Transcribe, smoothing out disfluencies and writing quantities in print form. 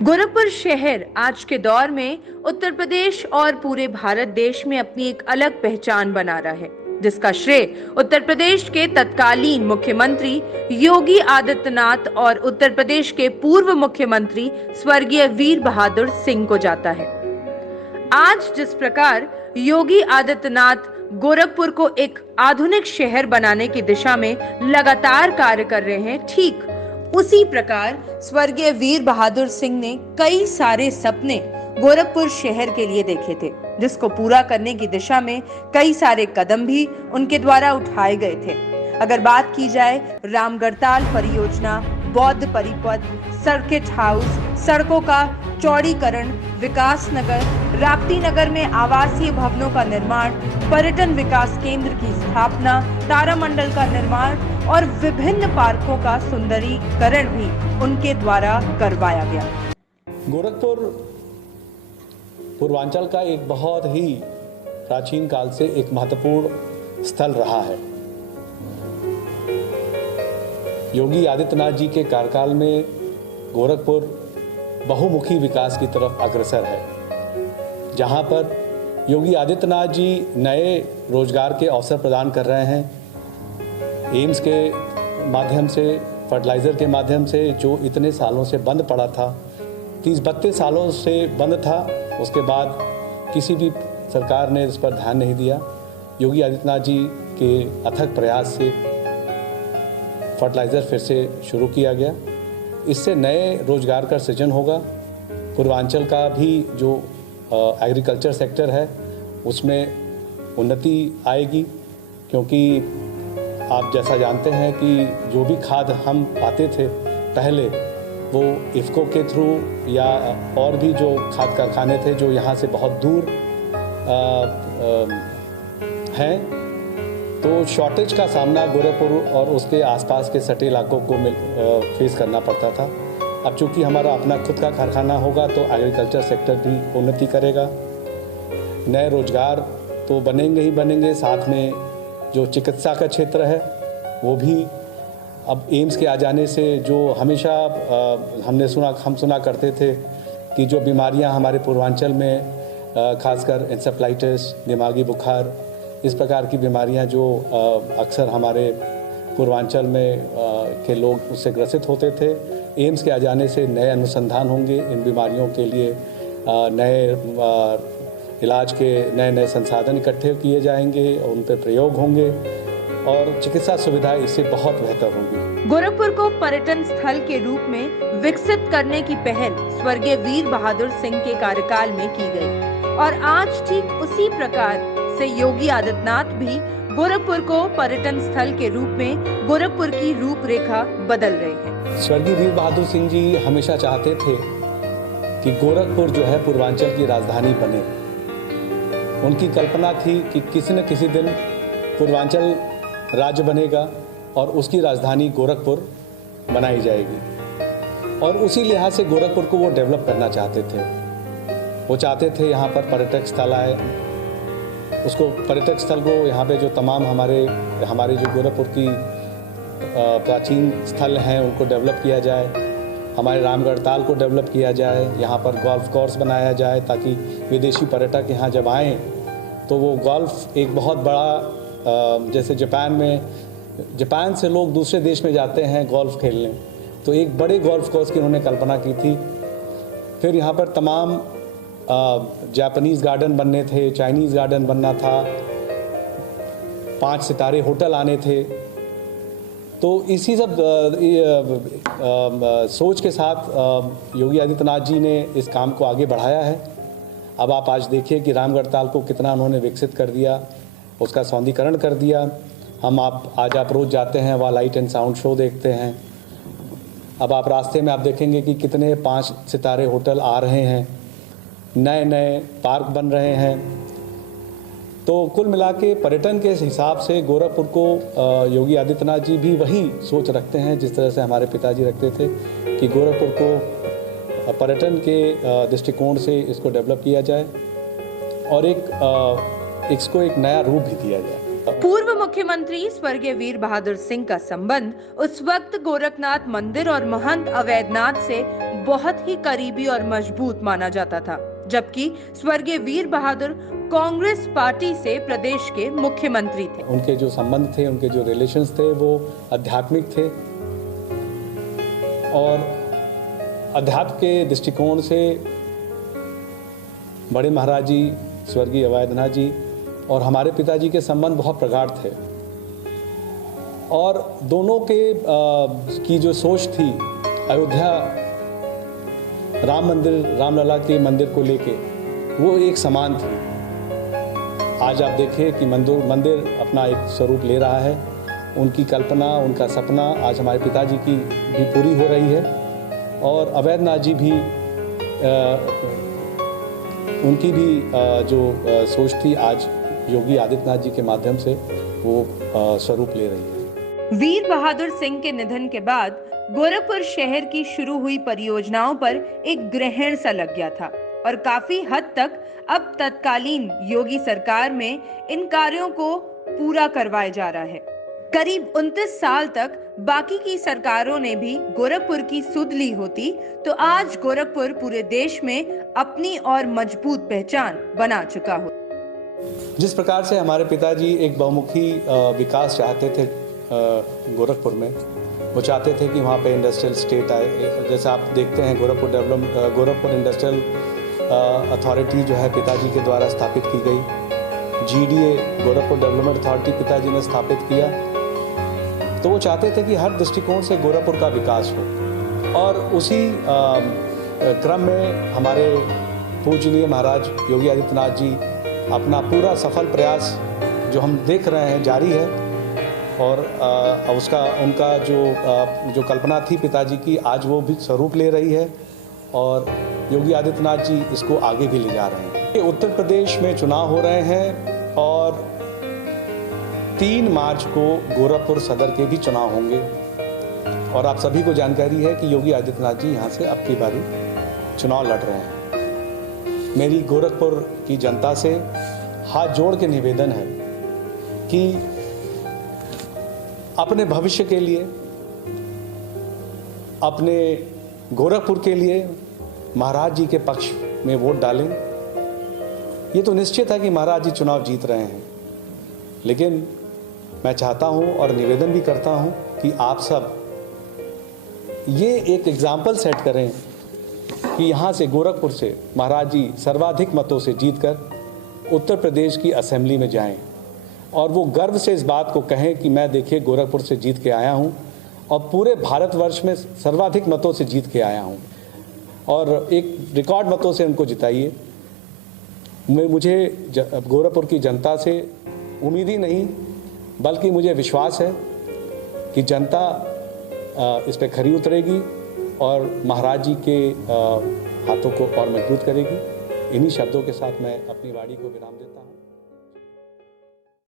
गोरखपुर शहर आज के दौर में उत्तर प्रदेश और पूरे भारत देश में अपनी एक अलग पहचान बना रहा है, जिसका श्रेय उत्तर प्रदेश के तत्कालीन मुख्यमंत्री योगी आदित्यनाथ और उत्तर प्रदेश के पूर्व मुख्यमंत्री स्वर्गीय वीर बहादुर सिंह को जाता है। आज जिस प्रकार योगी आदित्यनाथ गोरखपुर को एक आधुनिक शहर बनाने की दिशा में लगातार कार्य कर रहे हैं, ठीक उसी प्रकार स्वर्गीय वीर बहादुर सिंह ने कई सारे सपने गोरखपुर शहर के लिए देखे थे, जिसको पूरा करने की दिशा में कई सारे कदम भी उनके द्वारा उठाए गए थे। अगर बात की जाए रामगढ़ताल परियोजना, बौद्ध परिपथ, सर्किट हाउस, सड़कों का चौड़ीकरण, विकास नगर, राप्ती नगर में आवासीय भवनों का निर्माण, पर्यटन विकास केंद्र की स्थापना, तारामंडल का निर्माण और विभिन्न पार्कों का सुंदरीकरण भी उनके द्वारा करवाया गया। गोरखपुर पूर्वांचल का एक बहुत ही प्राचीन काल से एक महत्वपूर्ण स्थल रहा है। योगी आदित्यनाथ जी के कार्यकाल में गोरखपुर बहुमुखी विकास की तरफ अग्रसर है, जहां पर योगी आदित्यनाथ जी नए रोजगार के अवसर प्रदान कर रहे हैं। एम्स के माध्यम से, फर्टिलाइज़र के माध्यम से, जो इतने सालों से बंद पड़ा था, 30-32 सालों से बंद था, उसके बाद किसी भी सरकार ने इस पर ध्यान नहीं दिया। योगी आदित्यनाथ जी के अथक प्रयास से फर्टिलाइज़र फिर से शुरू किया गया। इससे नए रोजगार का सृजन होगा। पूर्वांचल का भी जो एग्रीकल्चर सेक्टर है उसमें उन्नति आएगी, क्योंकि आप जैसा जानते हैं कि जो भी खाद हम पाते थे पहले, वो इफ़को के थ्रू या और भी जो खाद कारखाने थे जो यहाँ से बहुत दूर हैं, तो शॉर्टेज का सामना गोरखपुर और उसके आसपास के सटे इलाकों को फेस करना पड़ता था। अब चूंकि हमारा अपना खुद का कारखाना होगा तो एग्रीकल्चर सेक्टर भी उन्नति करेगा। नए रोजगार तो बनेंगे ही बनेंगे, साथ में जो चिकित्सा का क्षेत्र है वो भी अब एम्स के आ जाने से, जो हमेशा हम सुना करते थे कि जो बीमारियां हमारे पूर्वांचल में खासकर एन्सेफेलाइटिस, दिमागी बुखार, इस प्रकार की बीमारियां जो अक्सर हमारे पूर्वांचल में के लोग उससे ग्रसित होते थे, एम्स के आ जाने से नए अनुसंधान होंगे इन बीमारियों के लिए, नए इलाज के नए संसाधन इकट्ठे किए जाएंगे, उन पर प्रयोग होंगे और चिकित्सा सुविधा इससे बहुत बेहतर होगी। गोरखपुर को पर्यटन स्थल के रूप में विकसित करने की पहल स्वर्गीय वीर बहादुर सिंह के कार्यकाल में की गई और आज ठीक उसी प्रकार से योगी आदित्यनाथ भी गोरखपुर को पर्यटन स्थल के रूप में गोरखपुर की रूपरेखा बदल रहे हैं। स्वर्गीय वीर बहादुर सिंह जी हमेशा चाहते थे कि गोरखपुर जो है पूर्वांचल की राजधानी बने। उनकी कल्पना थी कि किसी न किसी दिन पूर्वांचल राज्य बनेगा और उसकी राजधानी गोरखपुर बनाई जाएगी, और उसी लिहाज से गोरखपुर को वो डेवलप करना चाहते थे। वो चाहते थे यहाँ पर पर्यटक स्थल आए, उसको पर्यटक स्थल को यहाँ पे जो तमाम हमारे जो गोरखपुर की प्राचीन स्थल हैं उनको डेवलप किया जाए, हमारे रामगढ़ताल को डेवलप किया जाए, यहाँ पर गोल्फ कोर्स बनाया जाए ताकि विदेशी पर्यटक यहाँ जब आएँ तो वो गोल्फ एक बहुत बड़ा, जैसे जापान से लोग दूसरे देश में जाते हैं गोल्फ खेलने, तो एक बड़े गोल्फ कोर्स की उन्होंने कल्पना की थी। फिर यहाँ पर तमाम जापानीज़ गार्डन बनने थे, चाइनीज़ गार्डन बनना था, 5 सितारे होटल आने थे। तो इसी सब सोच के साथ योगी आदित्यनाथ जी ने इस काम को आगे बढ़ाया है। अब आप आज देखिए कि रामगढ़ताल को कितना उन्होंने विकसित कर दिया, उसका सौंदर्यीकरण कर दिया। आज आप रोज़ जाते हैं, वहाँ लाइट एंड साउंड शो देखते हैं। अब आप रास्ते में आप देखेंगे कि कितने 5 सितारे होटल आ रहे हैं, नए नए पार्क बन रहे हैं। तो कुल मिला के पर्यटन के हिसाब से गोरखपुर को योगी आदित्यनाथ जी भी वही सोच रखते हैं जिस तरह से हमारे पिताजी रखते थे कि गोरखपुर को पर्यटन के दृष्टिकोण से इसको डेवलप किया जाए और इसको एक नया रूप भी दिया जाए। पूर्व मुख्यमंत्री स्वर्गीय वीर बहादुर सिंह का संबंध उस वक्त गोरखनाथ मंदिर और महंत अवैधनाथ से बहुत ही करीबी और मजबूत माना जाता था, जबकि स्वर्गीय वीर बहादुर कांग्रेस पार्टी से प्रदेश के मुख्यमंत्री थे। उनके जो संबंध थे, उनके जो रिलेशंस थे, वो आध्यात्मिक थे और अध्यात्म के दृष्टिकोण से बड़े महाराज जी, स्वर्गीय अवैधनाथ जी और हमारे पिताजी के संबंध बहुत प्रगाढ़ थे। और दोनों के की जो सोच थी अयोध्या राम मंदिर, रामलला के मंदिर को लेके, वो एक समान थी। आज आप देखिए कि मंदिर अपना एक स्वरूप ले रहा है। उनकी कल्पना, उनका सपना आज हमारे पिताजी की भी पूरी हो रही है और अवैधनाथ जी भी उनकी भी जो सोच थी आज योगी आदित्यनाथ जी के माध्यम से वो स्वरूप ले रही है। वीर बहादुर सिंह के निधन के बाद गोरखपुर शहर की शुरू हुई परियोजनाओं पर एक ग्रहण सा लग गया था और काफी हद तक अब तत्कालीन योगी सरकार में इन कार्यों को पूरा करवाया जा रहा है। करीब 29 साल तक बाकी की सरकारों ने भी गोरखपुर की सुध ली होती तो आज गोरखपुर पूरे देश में अपनी और मजबूत पहचान बना चुका हो। जिस प्रकार से हमारे पिताजी एक बहुमुखी विकास चाहते थे गोरखपुर में, वो चाहते थे कि वहाँ पे इंडस्ट्रियल स्टेट आए। जैसे आप देखते हैं गोरखपुर इंडस्ट्रियल अथॉरिटी जो है पिताजी के द्वारा स्थापित की गई। GDA गोरखपुर डेवलपमेंट अथॉरिटी पिताजी ने स्थापित किया। तो वो चाहते थे कि हर दृष्टिकोण से गोरखपुर का विकास हो और उसी क्रम में हमारे पूजनीय महाराज योगी आदित्यनाथ जी अपना पूरा सफल प्रयास जो हम देख रहे हैं जारी है और उनका जो कल्पना थी पिताजी की आज वो भी स्वरूप ले रही है और योगी आदित्यनाथ जी इसको आगे भी ले जा रहे हैं। उत्तर प्रदेश में चुनाव हो रहे हैं और 3 मार्च को गोरखपुर सदर के भी चुनाव होंगे और आप सभी को जानकारी है कि योगी आदित्यनाथ जी यहाँ से अब की बारी चुनाव लड़ रहे हैं। मेरी गोरखपुर की जनता से हाथ जोड़ के निवेदन है कि अपने भविष्य के लिए, अपने गोरखपुर के लिए महाराज जी के पक्ष में वोट डालें। ये तो निश्चित है कि महाराज जी चुनाव जीत रहे हैं, लेकिन मैं चाहता हूं और निवेदन भी करता हूं कि आप सब ये एक एग्जाम्पल सेट करें कि यहाँ से गोरखपुर से महाराज जी सर्वाधिक मतों से जीतकर उत्तर प्रदेश की असेंबली में जाएं और वो गर्व से इस बात को कहें कि मैं देखिए गोरखपुर से जीत के आया हूँ और पूरे भारतवर्ष में सर्वाधिक मतों से जीत के आया हूँ और एक रिकॉर्ड मतों से उनको जिताइए। मुझे गोरखपुर की जनता से उम्मीद ही नहीं बल्कि मुझे विश्वास है कि जनता इस पे खरी उतरेगी और महाराज जी के हाथों को और मजबूत करेगी। इन्हीं शब्दों के साथ मैं अपनी वाणी को विराम देता हूँ।